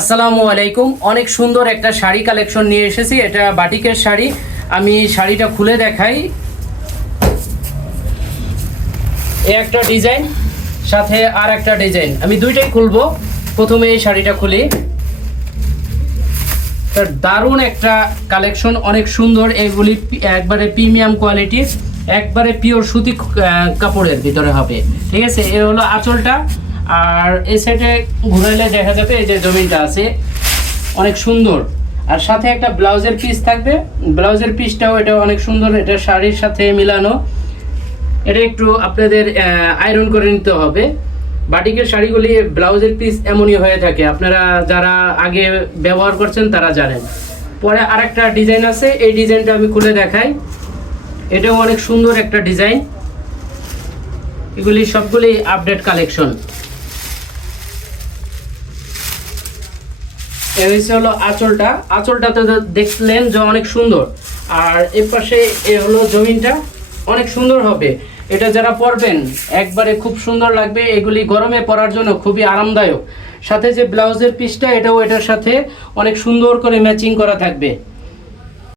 আসসালামু আলাইকুম। অনেক সুন্দর একটা শাড়ি কালেকশন নিয়ে এসেছি। এটা বাটিকের শাড়ি। আমি শাড়িটা খুলে দেখাই। এই একটা ডিজাইন, সাথে আর একটা ডিজাইন, আমি দুইটাই খুলবো। প্রথমে এই শাড়িটা খুলি। দারুণ একটা কালেকশন, অনেক সুন্দর। এগুলি একবারে প্রিমিয়াম কোয়ালিটির, একবারে পিওর সুতি কাপড়ের ভিতরে হবে। ঠিক আছে, এ হলো আঁচলটা। আর এই সাইডে ঘুরাইলে দেখা যাবে এই যে জমিনটা আছে, অনেক সুন্দর। আর সাথে একটা ব্লাউজের পিস থাকবে। ব্লাউজের পিসটাও এটা অনেক সুন্দর, এটা শাড়ির সাথে মিলানো। এটা একটু আপনাদের আয়রন করে নিতে হবে। বাটিকের শাড়িগুলি ব্লাউজের পিস এমনই হয়ে থাকে, আপনারা যারা আগে ব্যবহার করছেন তারা জানেন। পরে আরেকটা ডিজাইন আছে, এই ডিজাইনটা আমি খুলে দেখাই। এটাও অনেক সুন্দর একটা ডিজাইন। এগুলি সবগুলি আপডেট কালেকশন। এই হলো আঁচলটা। আঁচলটাতে দেখলেন যে অনেক সুন্দর। আর এর পাশে এ হলো জমিনটা, অনেক সুন্দর হবে। এটা যারা পরবেন একবারে খুব সুন্দর লাগবে। এগুলি গরমে পরার জন্য খুবই আরামদায়ক। সাথে যে ব্লাউজের পিসটা, এটাও এটার সাথে অনেক সুন্দর করে ম্যাচিং করা থাকবে।